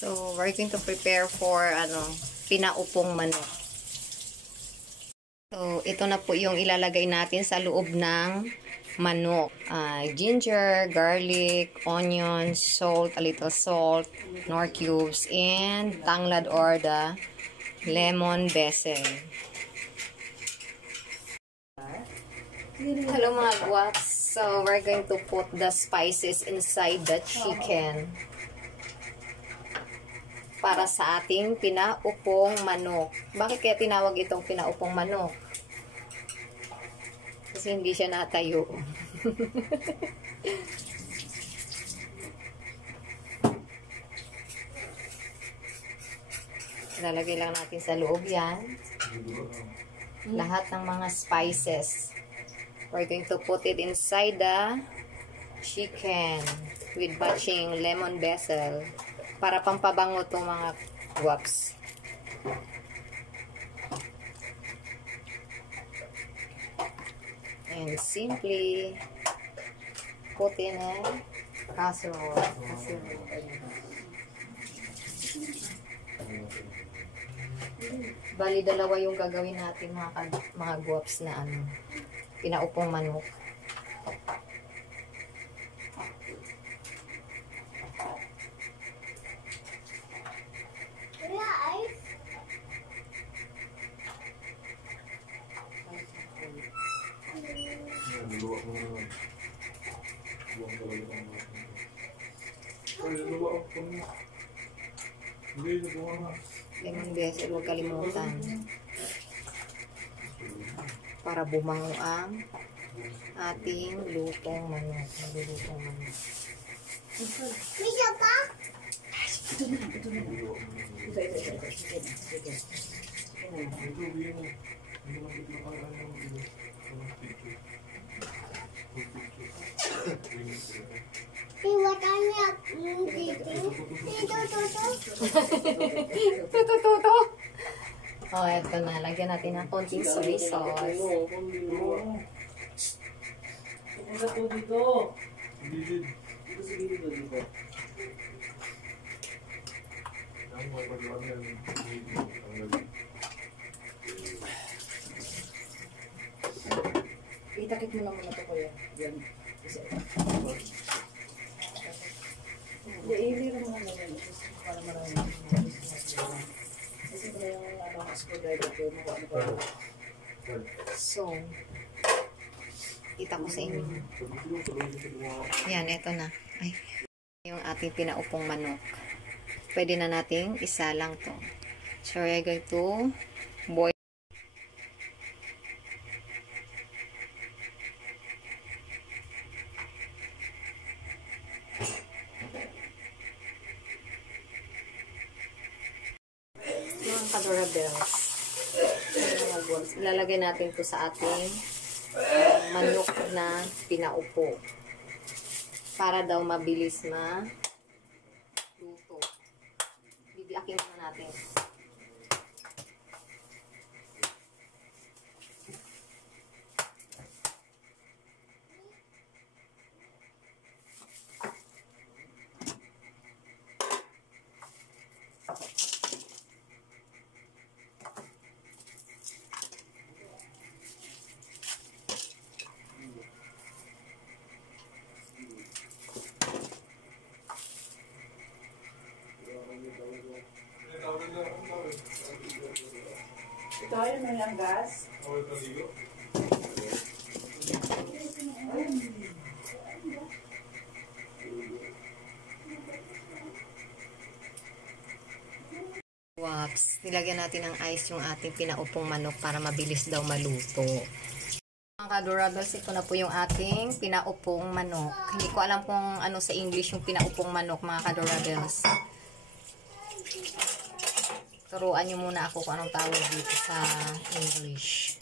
So, we're going to prepare for pinaupong manok. So, ito na po yung ilalagay natin sa loob ng manok. Ginger, garlic, onions, salt, a little salt, nor cubes, and tanglad or the lemon basil. Hello mga guwaps. So, we're going to put the spices inside the chicken para sa ating pinaupong manok. Bakit kaya tinawag itong pinaupong manok? Kasi hindi siya natayo. Lalagay lang natin sa loob yan. Lahat ng mga spices. We're going to put it inside the chicken with matching lemon basil para pampabango itong mga guwaps. And simply put in a casserole. Bali, dalawa yung gagawin natin mga guwaps na pinaupong manok. Lemon basil, huwag kalimutan. Para bumango ang ating lutong manok. Malulutong manok. Bisa pa? Iwatannya Tuto. Oh, eto na. Lagyan natin ng konting soy sauce. Itakit mo naman ito kuya. Yan. Hindi rin naman naman. Para marami. Kasi kaya yung screwdriver ko. So, kita ko sa inyo. Yan, eto na. Ay, yung ating pinaupong manok. Pwede na nating isa lang to. So, we're going to boil. Mga kadorabels. Ilalagay natin to sa ating manok na pinaupo. Para daw mabilis luto. Bibiakin na natin. Ito yun na lang gas. Waps, nilagyan natin ng ice yung ating pinaupong manok para mabilis daw maluto. Mga kadorabels, ito na po yung ating pinaupong manok. Hindi ko alam kung ano sa English yung pinaupong manok, mga kadorabels. Turuan nyo muna ako kung anong tawag dito sa English.